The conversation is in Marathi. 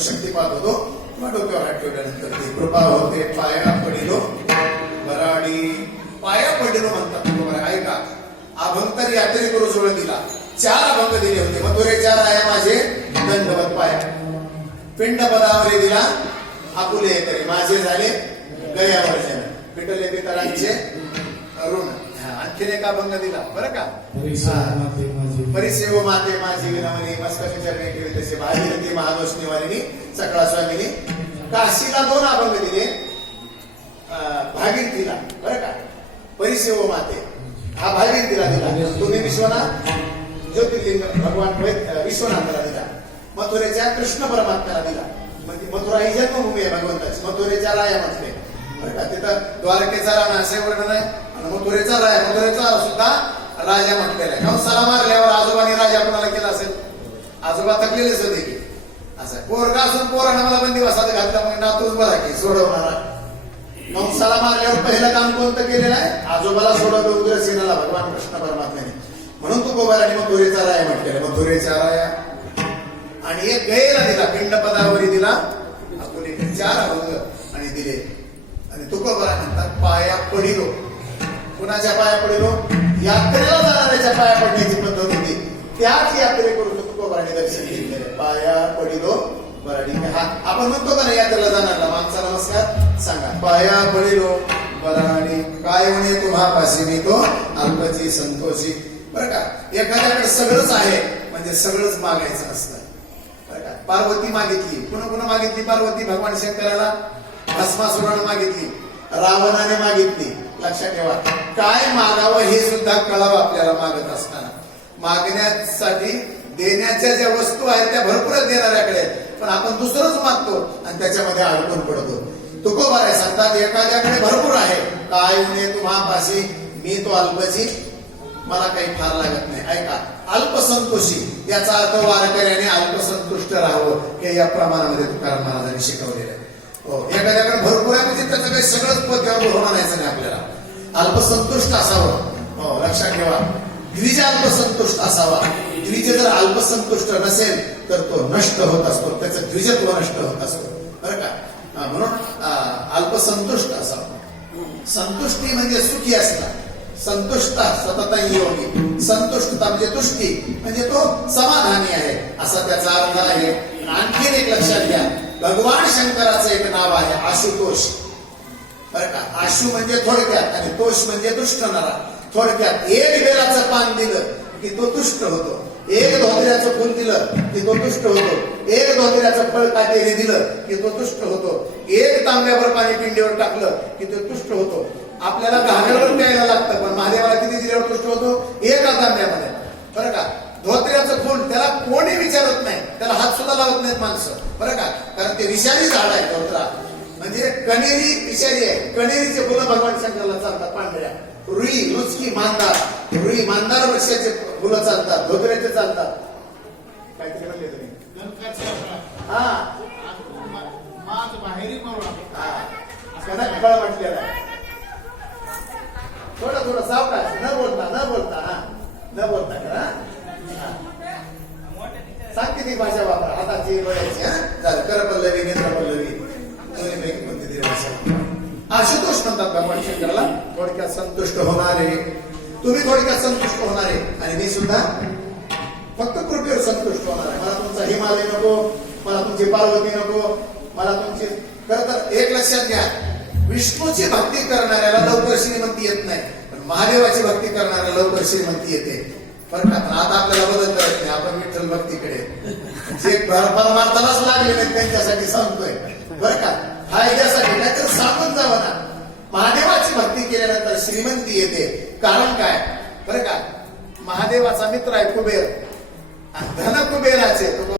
शक्तिपात होतो किंवा डोक्यावर हात ठेवल्यानंतर ती कृपा होते पाया पडिलो बराडी पाया पडिलो म्हणतात बरोबर अभंग तर अभंतर यात्रेकरू सोडून दिला चार अभंग दिले होते मथुरे चार आहे माझे दंडवत पाया पिंड पदावरी दिला आपुले करी माझे झाले गया वर्जन पिटले पितरांचे अरुण आणखीन एक अभंग दिला? बरं का. परिसेव माते माझी विनवणी मस्तक चरणी ठेवी तसे भागीरथी सकळा स्वामिनी. काशीला दोन अभंग दिले. भागीरथीला बरं का? परिसेव माते. हा भागीरथीला दिला. तुम्ही विश्वनाथ ज्योतिर्लिंग भगवान विश्वनाथाला दिला. मथुरेच्या कृष्ण परमात्म्याला दिला. म्हणजे मथुरा ही जन्मभूमी आहे भगवंताची. मथुरेच्या राया म्हटले बरं का? तिथं द्वारकेचा राणा असे वर्णन आहे. मथुरेचा राजा मथुरेचा सुद्धा राजा म्हटलेला आहे. सला मारल्यावर आजोबाने राजा कोणाला केला असेल? आजोबा थकलेलेच होते की असं पोरगा असून पोरानं मला बंदिवासात घातला मग नातूच बरा की सोडवणारा कंसाला मारल्यावर पहिलं काम कोणतं केलेलं आहे? आजोबाला सोडवलं उग्रसेनाला भगवान कृष्ण परमात्म्याने. म्हणून तो गोबाल आणि मथुरेचा राया म्हटलेला मथुरेचा राया. आणि एक गयेला दिला पिंड पदावरी दिला. अकोले चार अभंग आणि दिले. आणि तुकोबरा म्हणतात पाया पडिलो. कुणाच्या पाया पडलो यात्रेला जाणाऱ्याच्या पाया पडण्याची पद्धत होती. त्याच यात्रेकरून तुकोबराने दर्शन घेतले पाया पडिलो बरं ठीक आपण म्हणतो का नाही यात्रेला जाणारला माणसा नमस्कार. सांगा. पाया पडिलो बराडी काय म्हणे तुम्हा पाशी मी तो अल्पची संतोषी. बरं का? एखाद्याकडे सगळंच आहे म्हणजे सगळंच मागायचं असतं. बरं का? पार्वती मागितली. पुन्हा पुन्हा मागितली? पार्वती भगवान शंकराला? भस्मासुरानं मागितली. रावणाने मागितली. लक्षात ठेवा. काय मागावं हे सुद्धा कळावं आपल्याला मागत असताना. मागण्यासाठी देण्याच्या ज्या वस्तू आहेत त्या भरपूरच देणाऱ्याकडे आहेत. पण आपण दुसरंच मागतो आणि त्याच्यामध्ये अडकून पडतो. तुकोबाराय सांगतात एखाद्याकडे भरपूर आहे. काय म्हणे तुम्हापाशी? मी तो अल्पजी मला काही फार लागत नाही. ऐका अल्पसंतोषी. याचा अर्थ वारकऱ्याने अल्पसंतुष्ट राहावं. हे या प्रमाणामध्ये तुकाराम महाराजांनी शिकवलेलं आहे. हो, एखाद्याकडे भरपूर आहे म्हणजे त्याचं काही सगळंच पद भरून होणार नाही आपल्याला. अल्पसंतुष्ट असावं. हो लक्षात ठेवा. द्विज अल्पसंतुष्ट असावा. द्विज जर अल्पसंतुष्ट नसेल तर तो नष्ट होत असतो. त्याचं द्विजत्व नष्ट होत असतो. बरं का? म्हणून अल्पसंतुष्ट असावा. संतुष्टी म्हणजे सुखी असला संतुष्ट सतत योगी. संतुष्टता म्हणजे तुष्टी. म्हणजे तो समाधानी आहे असा त्याचा अर्थ आहे. आणखीन एक लक्षात घ्या. भगवान शंकराचं एक नाव आहे आशुतोष. बरं का? आशु म्हणजे थोडक्यात आणि तोष म्हणजे दुष्ट नारा. थोडक्यात एक बेलाचं पान दिलं की तो तुष्ट होतो. एक धोत्र्याचं फुल दिलं की तो तुष्ट होतो. एक धोत्र्याचं फळ काटेरी दिलं की तो तुष्ट होतो. एक तांब्यावर पाणी पिंडीवर टाकलं की तो तुष्ट होतो. आपल्याला घागरवर प्यायला लागतं पण महादेवाला किती दिल्यावर तुष्ट होतो? एका तांब्यामध्ये. बरं का? धोत्र्याचं फुल त्याला कोणी विचारत नाही. त्याला हात सुद्धा लावत नाहीत माणसं. बरं का? कारण ते विषारी झाड आहे धोत्रा म्हणजे कणेरी विषारी आहे. कणेरीचे फुलं भगवान शंकरला चालतात पांढऱ्या. रुई लुचकी मांदार. रुई मांदार वृक्षाचे फुलं चालतात धोत्र्याचे चालतात. काहीतरी म्हणले तुम्ही. हा. हा. कनक आहे. थोडं थोडं सावकाश. न बोलता न बोलता हा. न बोलता का ती भाषा वापरा. हाताची डोळ्याची हा? झालं. कर पल्लवी नेत्र पल्लवी. दोन्हीपैकी कोणती तरी भाषा. आशुतोष म्हणतात भगवान शंकराला थोडक्यात संतुष्ट होणारे तुम्ही थोडक्यात संतुष्ट होणारे आणि मी सुद्धा फक्त कृपेवर संतुष्ट होणार आहे. मला तुमचा हिमालय नको मला तुमची पार्वती नको मला तुमची खर तर एक लक्षात घ्या. विष्णूची भक्ती करणाऱ्याला लवकर श्रीमंती येत नाही. पण महादेवाची भक्ती करणाऱ्याला लवकर श्रीमंती येते. पण आता आपल्याला बदल करत नाही आपण विठ्ठल तिकडे. जे परमार्थालाच लागले नाही त्यांच्यासाठी सांगतोय. बरं का? फायद्यासाठी नाहीतर सांगून जावं ना. महादेवाची भक्ती केल्यानंतर श्रीमंती येते. कारण काय? बरं का? महादेवाचा मित्र आहे कुबेर. धन कुबेराचे